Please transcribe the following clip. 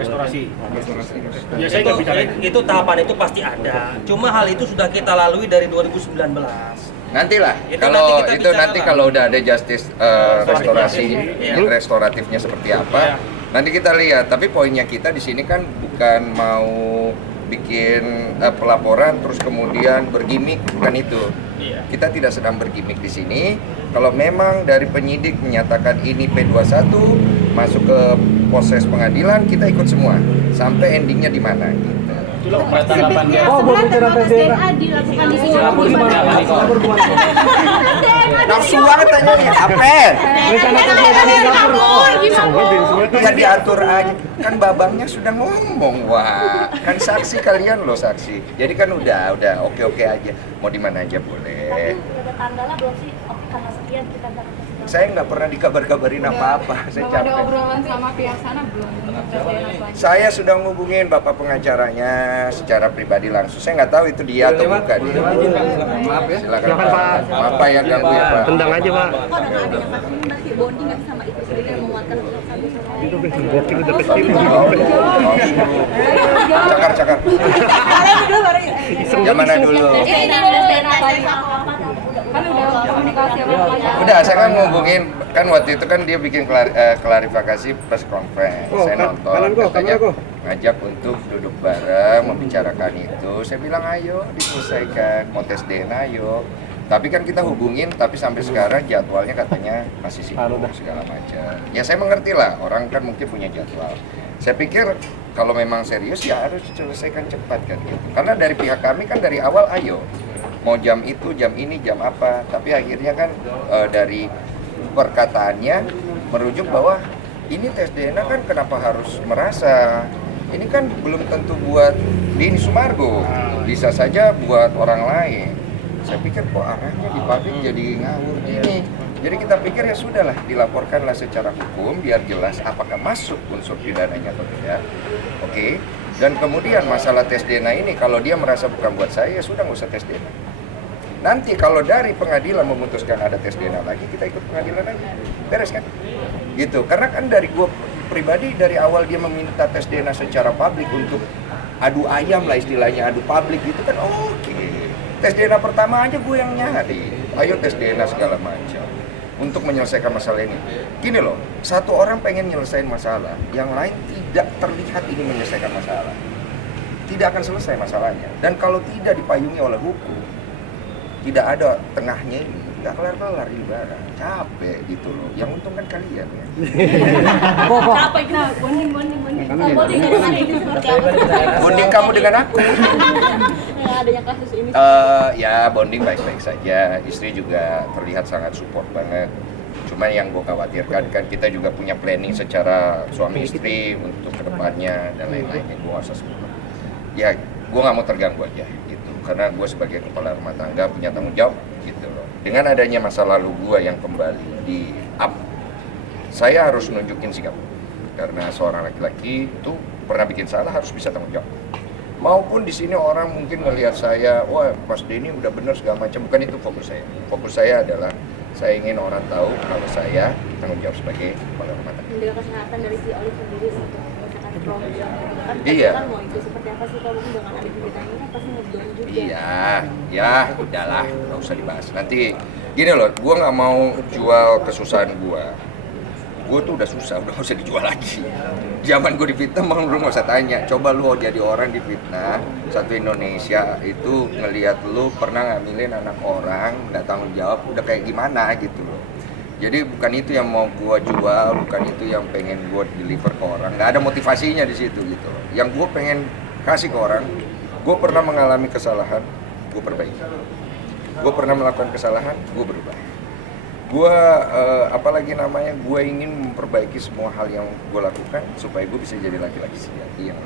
Restorasi. Ya, itu tahapan itu pasti ada. Cuma hal itu sudah kita lalui dari 2019. Nantilah, kalau udah ada justice restoratifnya seperti apa, nanti kita lihat. Tapi poinnya kita di sini kan bukan mau bikin pelaporan terus kemudian bergimik, bukan itu. Kita tidak sedang bergimik di sini. Kalau memang dari penyidik menyatakan ini P21 masuk ke proses pengadilan, kita ikut semua sampai endingnya di mana gitu. Dilakukan di sini. Nafsu banget tanya apa? Ya diatur aja. Kan babangnya sudah ngomong, wah. Kan saksi kalian loh saksi. Jadi kan udah oke aja. Mau di mana aja boleh. Tapi ada tanggalnya belum sih? Oke, tanggal sekian kita berangkat. Saya nggak pernah dikabar-kabarin apa-apa. Saya capek. Ada obrolan sama pihak sana belum? Saya sudah ngubungin bapak pengacaranya secara pribadi langsung. Saya nggak tahu itu dia atau bukan. Maaf ya. Silakan Pak. Maaf Pak ya ganggu ya Pak. Tendang aja Pak. Kok dengan adanya kasus ini masih bonding nggak sih sama istri sendiri yang menguatkan untuk satu sama lain? Itu kan gokil udah kecil. Cakar. Yang mana dulu? Kan udah komunikasi apa? Udah, saya kan ngubungin, kan waktu itu kan dia bikin klarifikasi press conference. Saya nonton, katanya ngajak untuk duduk bareng, membicarakan itu. Saya bilang ayo diselesaikan, mau tes DNA ayo. Tapi kan kita hubungin, tapi sampai sekarang jadwalnya katanya masih sibuk segala macam. Ya saya mengerti lah, orang kan mungkin punya jadwal. Saya pikir kalau memang serius ya harus diselesaikan cepat kan gitu. Karena dari pihak kami kan dari awal ayo. Mau jam itu, jam ini, jam apa. Tapi akhirnya kan dari perkataannya merujuk bahwa ini tes DNA kan kenapa harus merasa. Ini kan belum tentu buat Denny Sumargo, bisa saja buat orang lain. Saya pikir kok arahnya di publik jadi ngawur gini. Jadi kita pikir ya sudahlah, dilaporkanlah secara hukum biar jelas apakah masuk unsur pidananya atau tidak. Oke. Dan kemudian masalah tes DNA ini kalau dia merasa bukan buat saya, ya sudah nggak usah tes DNA. Nanti kalau dari pengadilan memutuskan ada tes DNA lagi, kita ikut pengadilan lagi. Beres kan? Gitu. Karena kan dari gue pribadi dari awal dia meminta tes DNA secara publik untuk adu ayam lah istilahnya, adu publik gitu kan oke. Tes DNA pertama aja gue yang nyari. Ayo tes DNA segala macam. Untuk menyelesaikan masalah ini. Gini loh, satu orang pengen nyelesain masalah, yang lain tidak terlihat ini menyelesaikan masalah. Tidak akan selesai masalahnya. Dan kalau tidak dipayungi oleh hukum, tidak ada tengahnya ini, nggak kelar-kelar ini barang. Capek gitu loh. Yang untung kan kalian ya. Capek kita bonding. Bonding dengan ini seperti apa? Bonding kamu dengan aku. Yang adanya kasus ini. Ya bonding baik-baik saja. Istri juga terlihat sangat support banget. Cuma yang gue khawatirkan kan kita juga punya planning secara suami istri untuk kedepannya dan lain-lainnya. Gue asal semua. Ya gue nggak mau terganggu aja gitu. Karena gue sebagai kepala rumah tangga punya tanggung jawab gitu loh. Dengan adanya masa lalu gue yang kembali di up, saya harus nunjukin sikap. Karena seorang laki-laki itu pernah bikin salah harus bisa tanggung jawab. Maupun di sini orang mungkin melihat saya, wah Mas Denny udah benar segala macam. Bukan itu fokus saya. Fokus saya adalah saya ingin orang tahu kalau saya tanggung jawab sebagai kepala rumah tangga. Menjaga kesehatan dari si Olive sendiri untuk misalkan program kan iya. Kan mau itu seperti apa sih kalau dengan ada kegiatan ini kan pasti ngedown juga. Iya, ya udahlah, nggak usah dibahas. Nanti gini loh, gue nggak mau jual kesusahan gue. Gue tuh udah susah, udah nggak usah dijual lagi. Zaman gue difitnah, lu nggak usah tanya. Coba lu jadi orang difitnah, satu Indonesia itu ngelihat lu pernah ngambilin anak orang, nggak tanggung jawab, udah kayak gimana gitu loh. Jadi bukan itu yang mau gue jual, bukan itu yang pengen gue deliver ke orang. Nggak ada motivasinya di situ gitu loh. Yang gue pengen kasih ke orang, gue pernah mengalami kesalahan, gue perbaiki. Gue pernah melakukan kesalahan, gue berubah. Gue apalagi namanya, gue ingin memperbaiki semua hal yang gue lakukan supaya gue bisa jadi laki-laki sejati yang